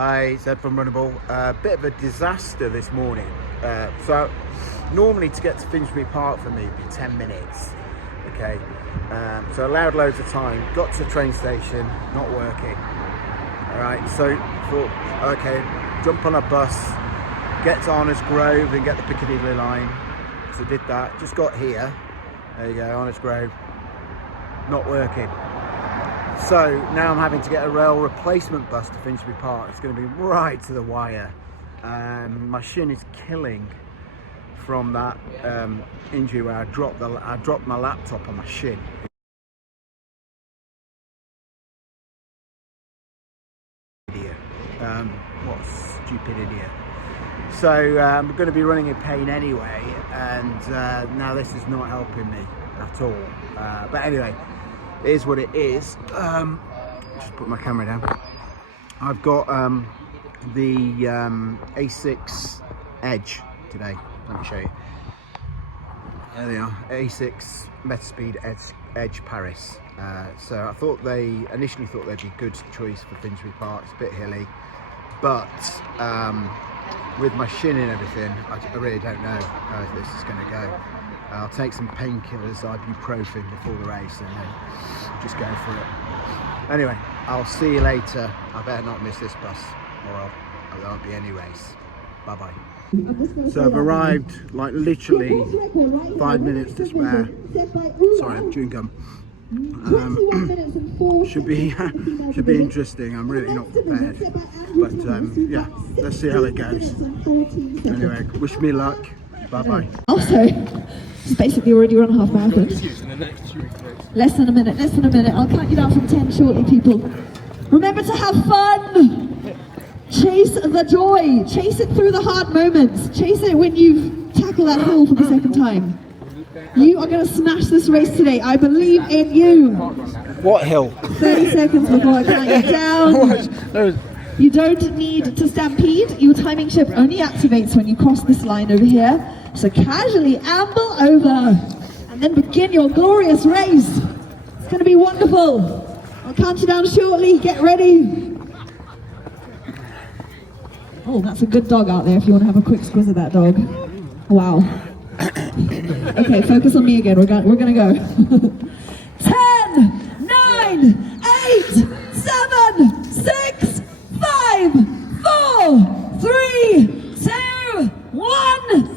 I said from Runnable, a bit of a disaster this morning. So normally to get to Finsbury Park for me would be 10 minutes. Okay, so allowed loads of time, got to the train station, not working. All right, so thought, okay, jump on a bus, get to Honest Grove and get the Piccadilly line. So did that, just got here. There you go, Honest Grove, not working. So now I'm having to get a rail replacement bus to Finsbury Park. It's going to be right to the wire. My shin is killing from that injury where I dropped my laptop on my shin. Idiot. What a stupid idiot. So I'm going to be running in pain anyway, and now this is not helping me at all. But anyway, it is what it is. Just put my camera down. I've got the Asics Edge today. Let me show you. There they are, Asics Metaspeed Edge Paris. So I initially thought they'd be a good choice for Finsbury Park. It's a bit hilly, but with my shin and everything, I really don't know how this is going to go. I'll take some painkillers, ibuprofen before the race, and then just go for it. Anyway, I'll see you later. I better not miss this bus, or there won't be any race. Bye bye. So I've arrived, like literally 5 minutes to spare. Sorry, I'm chewing gum. Should be interesting. I'm really not prepared, but yeah, let's see how it goes. Anyway, wish me luck. Bye bye. Also, it's basically already run a half marathon. Less than a minute. I'll count you down from 10 shortly, people. Remember to have fun. Chase the joy. Chase it through the hard moments. Chase it when you tackle that hill for the second time. You are going to smash this race today. I believe in you. What hill? 30 seconds before I count you down. You don't need to stampede. Your timing ship only activates when you cross this line over here. So casually amble over and then begin your glorious race. It's going to be wonderful. I'll count you down shortly. Get ready. Oh, that's a good dog out there if you want to have a quick squiz of that dog. Wow. Okay, focus on me again. We're gonna go. 10, 9, 8, 7, 6, 5, 4, 3, 2, 1.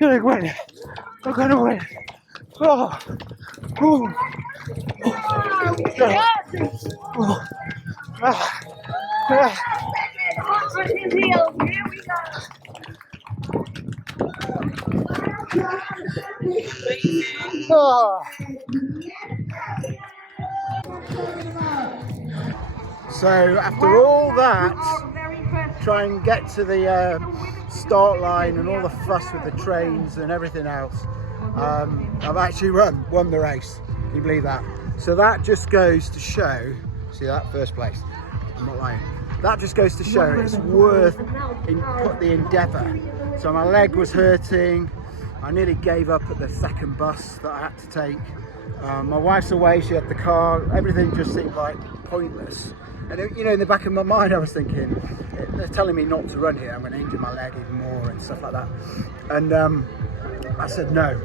Gonna win. I'm gonna win. Oh. Ooh. Oh. Ah. Ah. Oh. So after all that, try and get to the start line and all the fuss with the trains and everything else, I've actually won the race. Can you believe that? So that just goes to show, see that, first place, I'm not lying, that just goes to show it's worth the endeavour. So my leg was hurting, I nearly gave up at the second bus that I had to take. My wife's away, she had the car, everything just seemed like pointless. And you know, in the back of my mind I was thinking, they're telling me not to run here, I'm going to injure my leg even more and stuff like that. And I said no.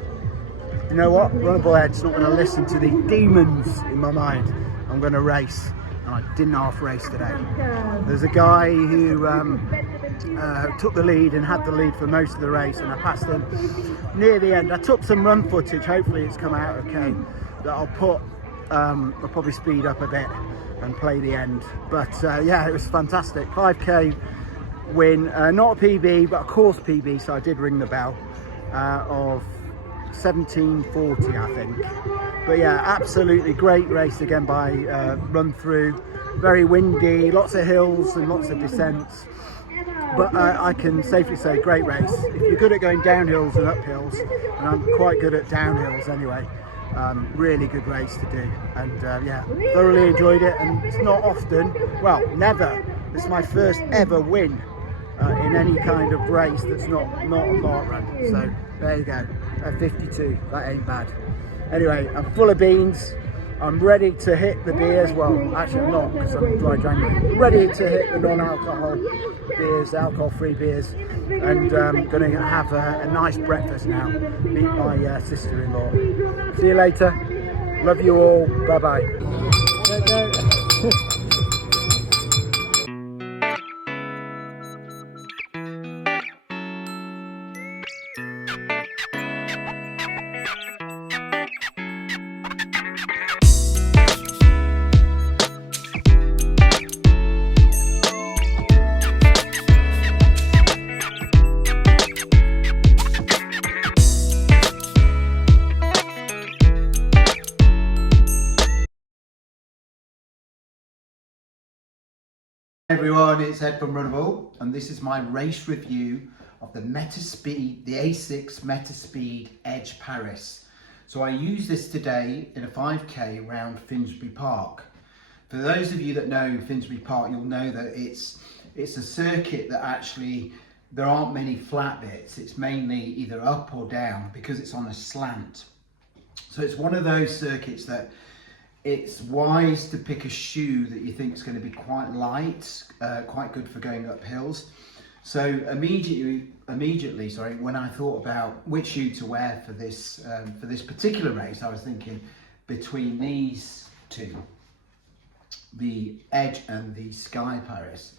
You know what? Runnable Ed's not going to listen to the demons in my mind. I'm going to race. And I didn't half race today. There's a guy who took the lead and had the lead for most of the race, and I passed him near the end. I took some run footage, hopefully it's come out okay, that I'll put, I'll probably speed up a bit and play the end. But yeah, it was fantastic. 5k win, not a PB but a course PB, so I did ring the bell, of 17:40 I think. But yeah, absolutely great race again by Run Through. Very windy, lots of hills and lots of descents, but I can safely say great race. If you're good at going downhills and uphills, and I'm quite good at downhills anyway, really good race to do. And yeah, thoroughly enjoyed it. And it's not often, well, never, it's my first ever win in any kind of race that's not a park run. So there you go, at 52, that ain't bad. Anyway, I'm full of beans. I'm ready to hit the beers. Well, actually I'm not, because I'm dry January. Ready to hit the non-alcohol beers, alcohol-free beers, and I'm going to have a nice breakfast now. Meet my sister-in-law. See you later. Love you all. Bye-bye. Hey everyone, it's Ed from Runnable, and this is my race review of the Asics Metaspeed Edge Paris. So I use this today in a 5k around Finsbury Park. For those of you that know Finsbury Park, you'll know that it's a circuit that actually there aren't many flat bits. It's mainly either up or down because it's on a slant. So it's one of those circuits that it's wise to pick a shoe that you think is going to be quite light, quite good for going up hills. So immediately, sorry, when I thought about which shoe to wear for this particular race, I was thinking between these two, the Edge and the Sky Paris,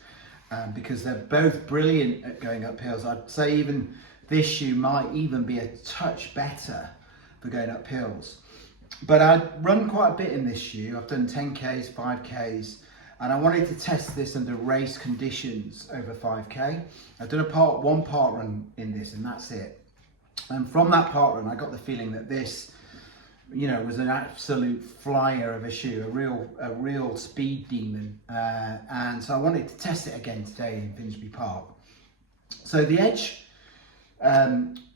because they're both brilliant at going up hills. I'd say even this shoe might even be a touch better for going up hills. But I run quite a bit in this shoe. I've done 10Ks, 5Ks, and I wanted to test this under race conditions over 5K. I've done one part run in this, and that's it. And from that part run, I got the feeling that this, you know, was an absolute flyer of a shoe, a real speed demon. And so I wanted to test it again today in Finsbury Park. So the Edge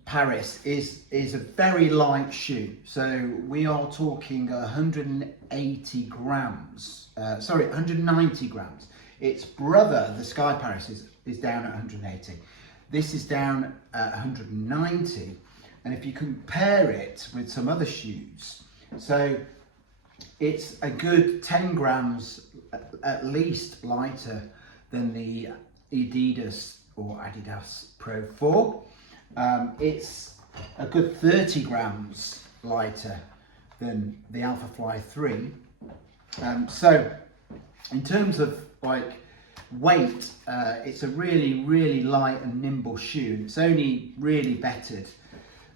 Paris is a very light shoe. So we are talking 190 grams. Its brother, the Sky Paris, is down at 180. This is down at 190. And if you compare it with some other shoes, so it's a good 10 grams at least lighter than the Adidas Pro 4. It's a good 30 grams lighter than the Alpha Fly 3. So in terms of like weight, it's a really light and nimble shoe. It's only really bettered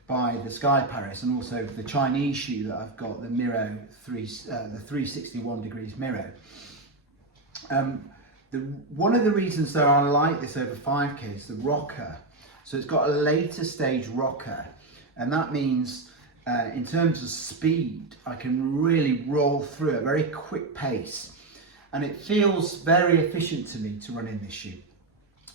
by the Sky Paris and also the Chinese shoe that I've got, the Miro the 361 degrees Miro. One of the reasons that I like this over 5K is the rocker. So it's got a later stage rocker, and that means in terms of speed, I can really roll through at a very quick pace, and it feels very efficient to me to run in this shoe.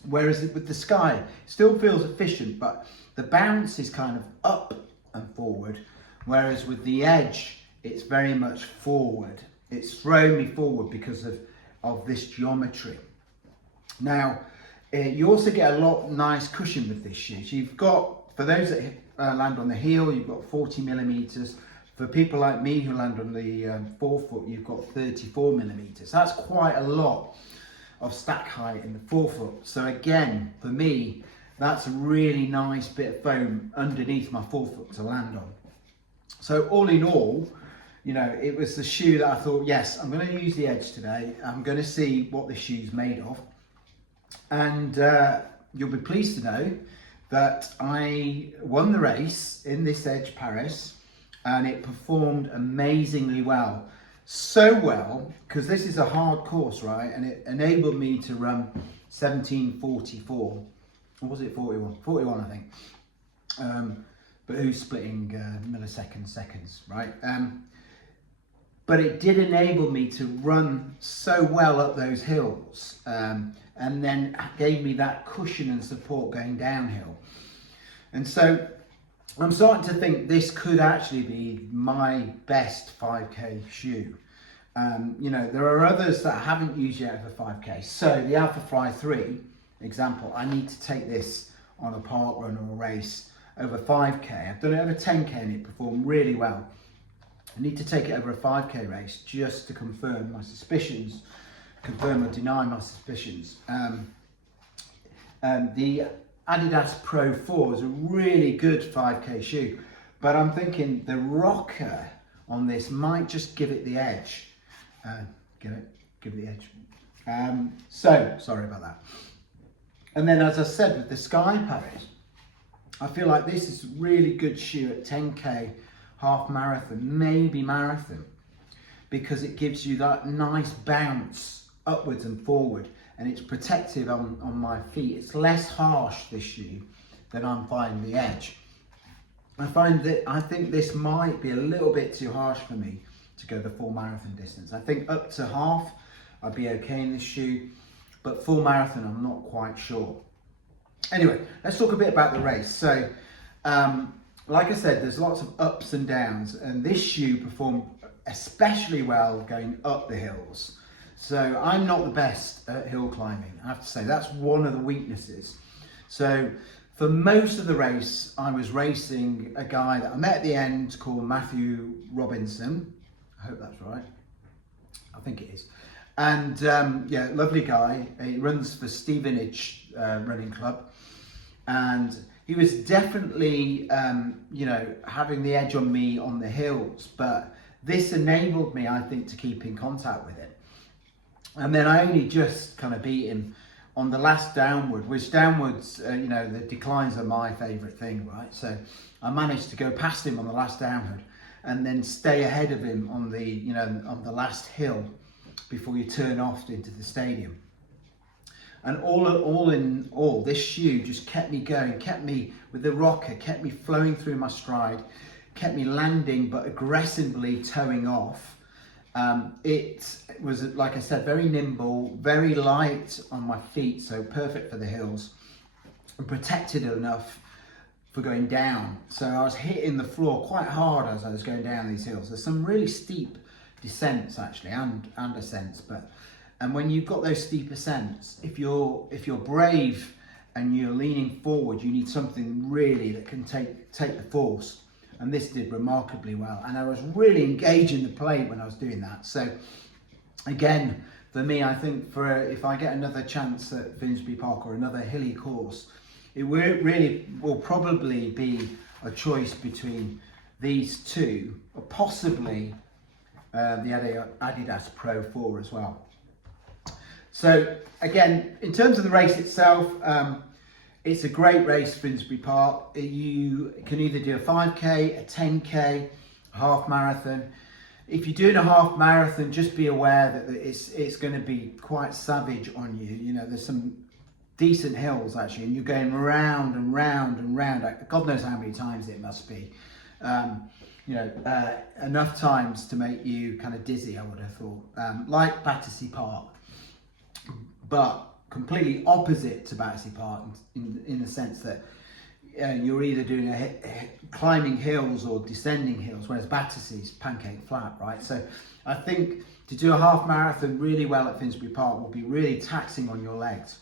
Whereas with the Sky, it still feels efficient, but the bounce is kind of up and forward, whereas with the Edge, it's very much forward. It's thrown me forward because of this geometry. Now, you also get a lot nice cushion with this shoe. So you've got, for those that land on the heel, you've got 40 millimeters. For people like me who land on the forefoot, you've got 34 millimeters. That's quite a lot of stack height in the forefoot. So again, for me, that's a really nice bit of foam underneath my forefoot to land on. So all in all, you know, it was the shoe that I thought, yes, I'm going to use the Edge today. I'm going to see what this shoe's made of. And you'll be pleased to know that I won the race in this Edge Paris, and it performed amazingly well. So well, because this is a hard course, right? And it enabled me to run 17:44, or was it 41? 41, I think. But who's splitting milliseconds, seconds, right? But it did enable me to run so well up those hills, and then gave me that cushion and support going downhill. And so I'm starting to think this could actually be my best 5k shoe. You know, there are others that I haven't used yet for 5k. So the Alpha Fly 3 example, I need to take this on a park run or a race over 5k. I've done it over 10k and it performed really well. I need to take it over a 5k race just to confirm my suspicions, confirm or deny my suspicions. The Adidas Pro 4 is a really good 5k shoe, but I'm thinking the rocker on this might just give it the edge. Give it the edge. So sorry about that. And then, as I said, with the Sky Paris, I feel like this is a really good shoe at 10k, half marathon, maybe marathon, because it gives you that nice bounce upwards and forward, and it's protective on my feet. It's less harsh, this shoe, than I'm finding the Edge. I think this might be a little bit too harsh for me to go the full marathon distance. I think up to half I'd be okay in this shoe, but full marathon I'm not quite sure. Anyway, let's talk a bit about the race. So like I said, there's lots of ups and downs, and this shoe performed especially well going up the hills. So I'm not the best at hill climbing, I have to say. That's one of the weaknesses. So for most of the race, I was racing a guy that I met at the end called Matthew Robinson. I hope that's right. I think it is. And yeah, lovely guy. He runs for Stevenage Running Club. And he was definitely, you know, having the edge on me on the hills. But this enabled me, I think, to keep in contact with it. And then I only just kind of beat him on the last downward, which downwards, you know, the declines are my favourite thing, right? So I managed to go past him on the last downward and then stay ahead of him on the, you know, on the last hill before you turn off into the stadium. And all in all, this shoe just kept me going, kept me with the rocker, kept me flowing through my stride, kept me landing but aggressively towing off. It was, like I said, very nimble, very light on my feet, so perfect for the hills, and protected enough for going down. So I was hitting the floor quite hard as I was going down these hills. There's some really steep descents actually, and ascents, and when you've got those steep ascents, if you're brave and you're leaning forward, you need something really that can take the force. And this did remarkably well, and I was really engaging the plate when I was doing that. So again, for me, I think if I get another chance at Finsbury Park or another hilly course, it really will probably be a choice between these two, or possibly the Adidas Pro 4 as well. So again, in terms of the race itself, it's a great race, Finsbury Park. You can either do a 5k, a 10k, a half marathon. If you're doing a half marathon, just be aware that it's going to be quite savage on you. You know, there's some decent hills actually, and you're going round and round and round. God knows how many times it must be. You know, enough times to make you kind of dizzy, I would have thought. Like Battersea Park, but completely opposite to Battersea Park in the sense that you're either doing climbing hills or descending hills, whereas Battersea's pancake flat, right? So I think to do a half marathon really well at Finsbury Park will be really taxing on your legs.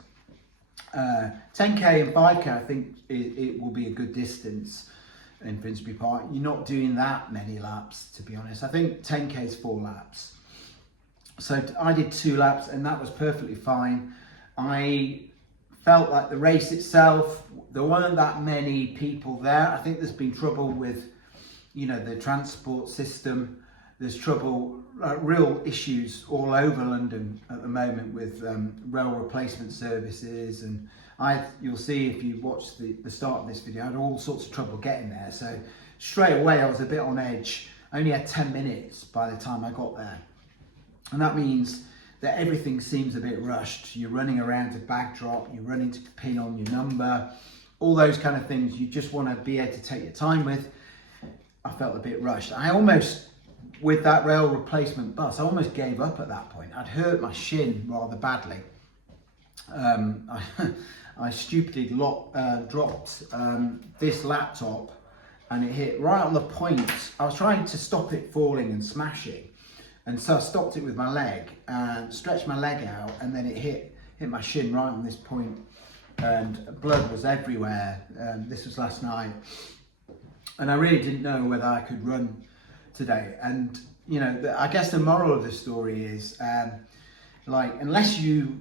10k and 5k, I think it will be a good distance in Finsbury Park. You're not doing that many laps, to be honest. I think 10k is 4 laps. So I did 2 laps and that was perfectly fine. I felt like the race itself, there weren't that many people there. I think there's been trouble with, you know, the transport system. there's trouble, real issues all over London at the moment with rail replacement services, and you'll see if you watch the start of this video, I had all sorts of trouble getting there. So straight away I was a bit on edge. I only had 10 minutes by the time I got there. And that means that everything seems a bit rushed. You're running around to bag drop, you're running to pin on your number, all those kind of things you just want to be able to take your time with. I felt a bit rushed. I almost, with that rail replacement bus, I almost gave up at that point. I'd hurt my shin rather badly. I stupidly dropped this laptop, and it hit right on the point. I was trying to stop it falling and smashing, and so I stopped it with my leg and stretched my leg out, and then it hit my shin right on this point, and blood was everywhere. This was last night, and I really didn't know whether I could run today. And you know, I guess the moral of the story is, like, unless you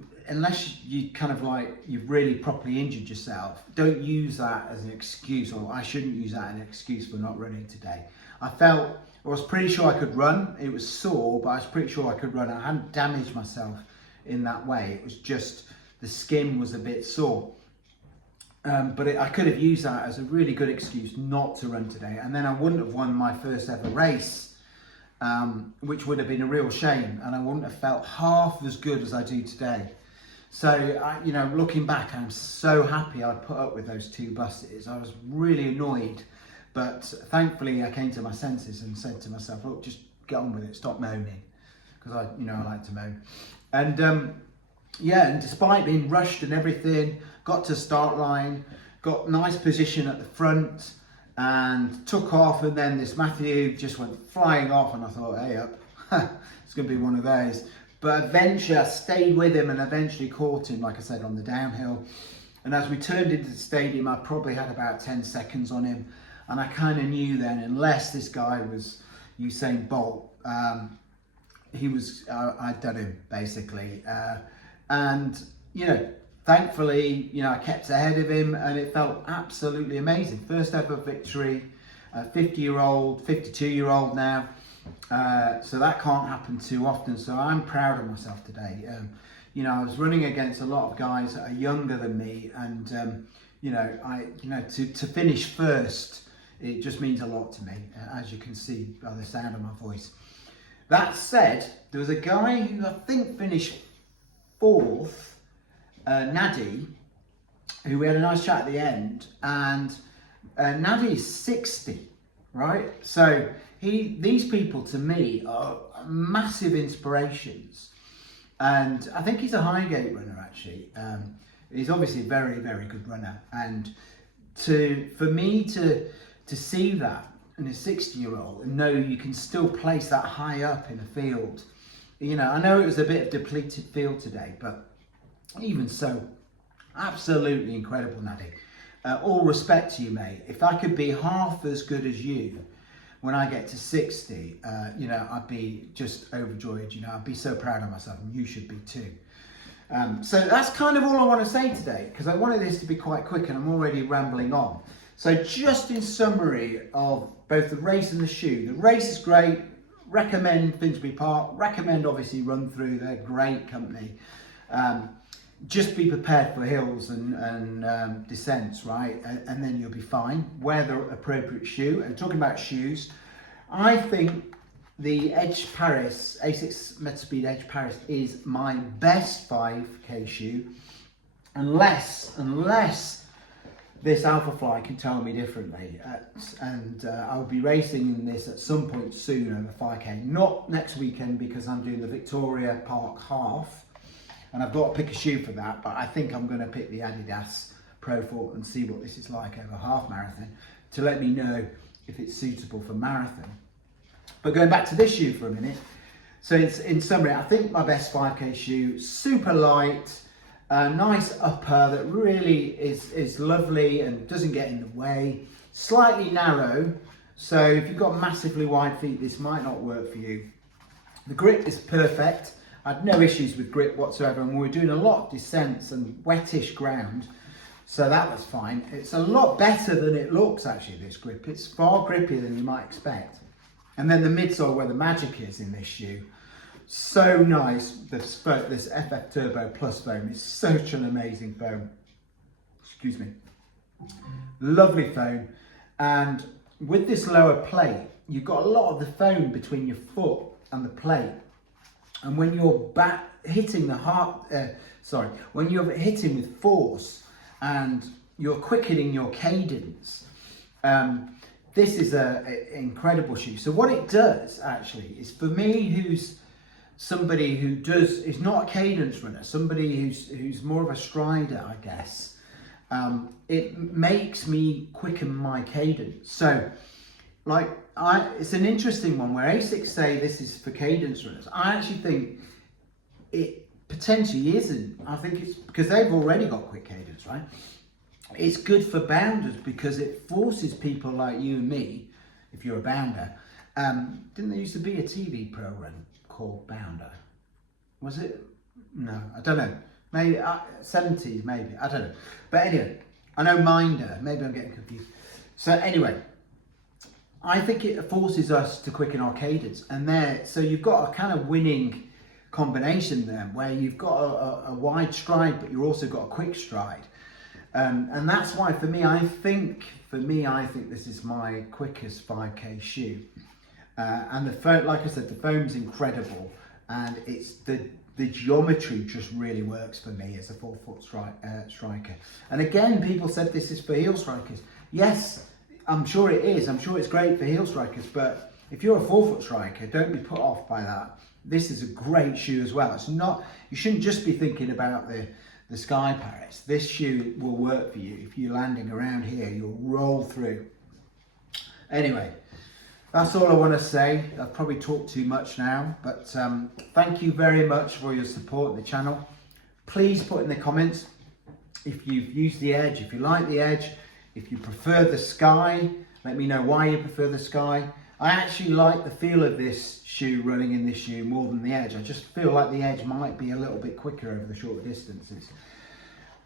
kind of like you've really properly injured yourself, don't use that as an excuse, or I shouldn't use that as an excuse for not running today. I was pretty sure I could run. It was sore, but I was pretty sure I could run. I hadn't damaged myself in that way. It was just the skin was a bit sore. But I could have used that as a really good excuse not to run today, and then I wouldn't have won my first ever race, which would have been a real shame, and I wouldn't have felt half as good as I do today. So, you know, looking back, I'm so happy I put up with those 2 buses. I was really annoyed, but thankfully I came to my senses and said to myself, look, just get on with it, stop moaning, because I like to moan. And yeah, and despite being rushed and everything, got to start line, got nice position at the front, and took off, and then this Matthew just went flying off, and I thought, hey up, it's going to be one of those. But eventually I stayed with him and eventually caught him, like I said, on the downhill. And as we turned into the stadium, I probably had about 10 seconds on him. And I kind of knew then, unless this guy was Usain Bolt, I'd done him, basically. And, you know, thankfully, you know, I kept ahead of him, and it felt absolutely amazing. First ever victory, 50-year-old, 52-year-old now. So that can't happen too often. So I'm proud of myself today. You know, I was running against a lot of guys that are younger than me, and you know, to finish first, it just means a lot to me, as you can see by the sound of my voice. That said, there was a guy who I think finished 4th, Naddy, who we had a nice chat at the end, and Naddy is 60, right? So these people to me are massive inspirations, and I think he's a Highgate runner actually. He's obviously a very, very good runner, and for me to see that in a 60-year-old and know you can still place that high up in a field. You know, I know it was a bit of depleted field today, but even so, absolutely incredible, Naddy. All respect to you, mate. If I could be half as good as you when I get to 60, you know, I'd be just overjoyed. You know, I'd be so proud of myself, and you should be too. So that's kind of all I want to say today, because I wanted this to be quite quick and I'm already rambling on. So just in summary of both the race and the shoe. The race is great. Recommend Finsbury Park. Recommend obviously Run Through. They're great company. Just be prepared for hills and descents, right? And then you'll be fine. Wear the appropriate shoe. And talking about shoes, I think the Edge Paris, Asics Metaspeed Edge Paris is my best 5k shoe, unless this Alpha Fly can tell me differently. I'll be racing in this at some point soon over 5k. Not next weekend, because I'm doing the Victoria Park half, and I've got to pick a shoe for that, but I think I'm going to pick the Adidas Pro 4 and see what this is like over half marathon to let me know if it's suitable for marathon. But going back to this shoe for a minute, so it's, in summary, I think my best 5k shoe, super light, nice upper that really is lovely and doesn't get in the way, slightly narrow, so if you've got massively wide feet, this might not work for you. The grip is perfect. I had no issues with grip whatsoever, and we were doing a lot of descents and wettish ground, so that was fine. It's a lot better than it looks actually, this grip. It's far grippier than you might expect. And then the midsole where the magic is in this shoe. So nice. This FF Turbo Plus foam is such an amazing foam. Excuse me. Lovely foam. And with this lower plate, you've got a lot of the foam between your foot and the plate. And when you're hitting when you're hitting with force and you're quickening your cadence, this is an incredible shoe. So what it does actually is, for me, who's somebody who is not a cadence runner, somebody who's more of a strider, I guess, it makes me quicken my cadence. So like it's an interesting one where Asics say this is for cadence runners. I actually think it potentially isn't. I think it's because they've already got quick cadence, right? It's good for bounders because it forces people like you and me, if you're a bounder. Didn't there used to be a TV program called Bounder? Was it? No, I don't know. Maybe 70s, maybe. I don't know. But anyway, I know Minder. Maybe I'm getting confused. So anyway, I think it forces us to quicken our cadence, so you've got a kind of winning combination there, where you've got a wide stride, but you've also got a quick stride, and that's why for me, I think this is my quickest 5k shoe, and the foam, like I said, the foam's incredible, and it's the geometry just really works for me as a 4-foot striker. And again, people said this is for heel strikers. Yes, I'm sure it is. I'm sure it's great for heel strikers, but if you're a 4-foot striker, don't be put off by that. This is a great shoe as well. It's not, you shouldn't just be thinking about the Sky Paris. This shoe will work for you. If you're landing around here, you'll roll through. Anyway, that's all I want to say. I've probably talked too much now, but thank you very much for your support of the channel. Please put in the comments if you've used the Edge, if you like the Edge, if you prefer the Sky. Let me know why you prefer the Sky. I actually like the feel of this shoe, running in this shoe, more than the Edge. I just feel like the Edge might be a little bit quicker over the shorter distances.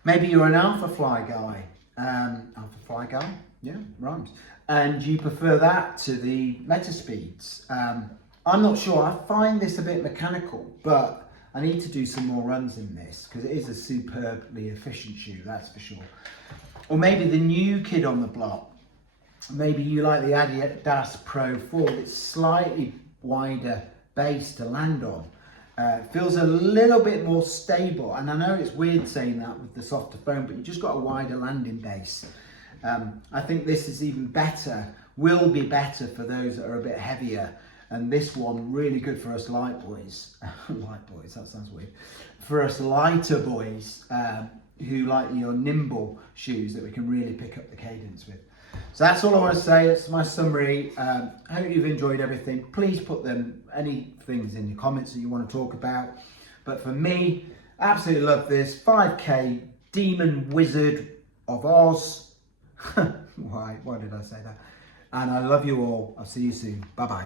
Maybe you're an Alpha Fly guy. Alpha Fly guy? Yeah, rhymes. And you prefer that to the Metaspeeds. I'm not sure. I find this a bit mechanical, but I need to do some more runs in this because it is a superbly efficient shoe, that's for sure. Or maybe the new kid on the block. Maybe you like the Adidas Pro 4. It's slightly wider base to land on. Feels a little bit more stable. And I know it's weird saying that with the softer foam, but you just got a wider landing base. I think this is even better, will be better for those that are a bit heavier. And this one, really good for us light boys. Light boys, that sounds weird. For us lighter boys, who like your nimble shoes that we can really pick up the cadence with. So that's all I want to say. It's my summary. I hope you've enjoyed everything. Please put any things in the comments that you want to talk about. But for me, absolutely love this 5k Demon Wizard of Oz. Why did I say that? And I love you all. I'll see you soon. Bye bye.